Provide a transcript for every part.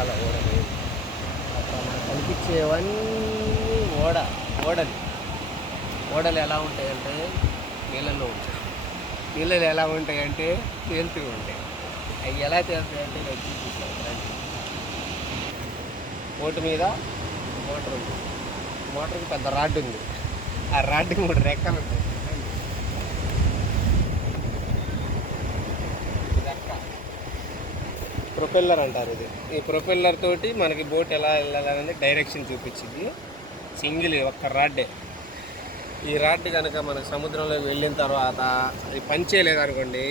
వెనకాల ఓడలు. అక్కడ మనకు కనిపించేవన్నీ ఓడలు. ఓడలు ఎలా ఉంటాయంటే నీళ్ళల్లో ఉంటాయి. నీళ్ళలు ఎలా ఉంటాయంటే తేలుతూ ఉంటాయి. అవి ఎలా తేలుతాయంటే నేను చూపిస్తాను. బోటు మీద మోటార్ ఉంది. మోటార్కి పెద్ద రాడ్ ఉంది. ఆ రాడ్కి 3 రెక్కలు ఉంటాయి. ప్రొపెల్లర్ అంటారు ఇది. ఈ ప్రొపెల్లర్ తోటి మనకి బోట్ ఎలా వెళ్ళాలనేది డైరెక్షన్ చూపించింది. సింగిల్ ఒక్క రాడ్డే. ఈ రాడ్ కనుక మనకు సముద్రంలోకి వెళ్ళిన తర్వాత అది పనిచేయలేదు అనుకోండి,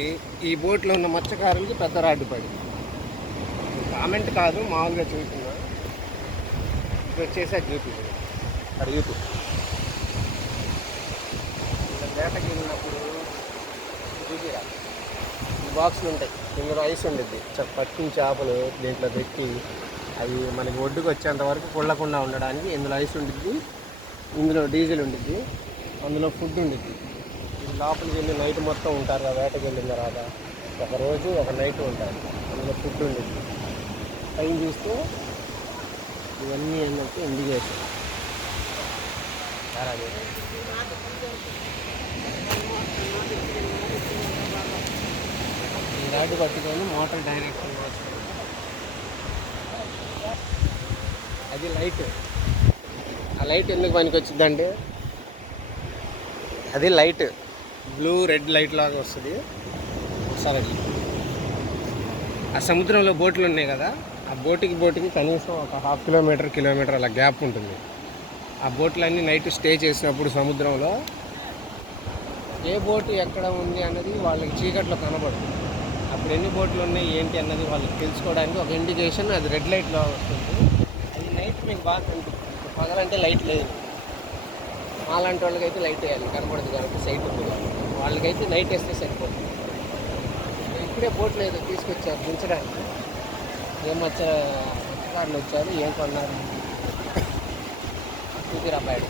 ఈ బోట్లో ఉన్న మత్స్యకారులకి పెద్ద రాడ్డు పడి. కామెంట్ కాదు, మామూలుగా చూస్తున్నా. ఇది వచ్చేసి అది చూపించింది అది యూట్యూబ్. వేటకి వెళ్ళినప్పుడు చూపిరా, ఈ బాక్సులు ఉంటాయి, ఇందులో ఐస్ ఉండిద్ది. పట్టిన చేపలు దీంట్లో పెట్టి అవి మనకి ఒడ్డుకు వచ్చేంత వరకు పొల్లకుండా ఉండడానికి ఇందులో ఐస్ ఉండిద్ది, ఇందులో డీజిల్ ఉండిద్ది, అందులో ఫుడ్ ఉండిద్ది. ఇది లోపలికి వెళ్ళి నైట్ మొత్తం ఉంటారు కదా, వేటకి వెళ్ళిన తర్వాత ఒక రోజు ఒక నైట్ ఉంటారు. అందులో ఫుడ్ ఉండిద్ది. పైన చూస్తే ఇవన్నీ ఏంటంటే ఇండికేషన్. ఈ రాడ్డు పట్టుకొని మోటార్ డైరెక్షన్ వస్తుంది. అది లైట్. ఆ లైట్ ఎందుకు పనికి వచ్చిందంటే, అది లైట్ బ్లూ రెడ్ లైట్ లాగా వస్తుంది. సరే, ఆ సముద్రంలో బోట్లు ఉన్నాయి కదా, ఆ బోటుకి కనీసం ఒక 1/2 కిలోమీటర్ అలా గ్యాప్ ఉంటుంది. ఆ బోట్లన్నీ నైట్ స్టే చేసినప్పుడు సముద్రంలో ఏ బోటు ఎక్కడ ఉంది అన్నది వాళ్ళకి చీకట్లో కనబడుతుంది. అప్పుడు ఎన్ని బోట్లు ఉన్నాయి ఏంటి అన్నది వాళ్ళకి తెలుసుకోవడానికి ఒక ఇండికేషన్ అది రెడ్ లైట్లో వస్తుంది. అది నైట్ మీకు బాగా కనిపిస్తుంది. పగలంటే లైట్ లేదు. మాలాంటి వాళ్ళకైతే లైట్ వేయాలి, కనబడదు కాబట్టి సైట్ ఉంది కాబట్టి. వాళ్ళకైతే నైట్ వేస్తే సరిపోతుంది. ఇప్పుడే బోట్లు ఏదో తీసుకొచ్చారు దించడానికి. ఏం మత్స్యకారులు వచ్చారు, ఏం కొన్నారు చూపిరా బయట.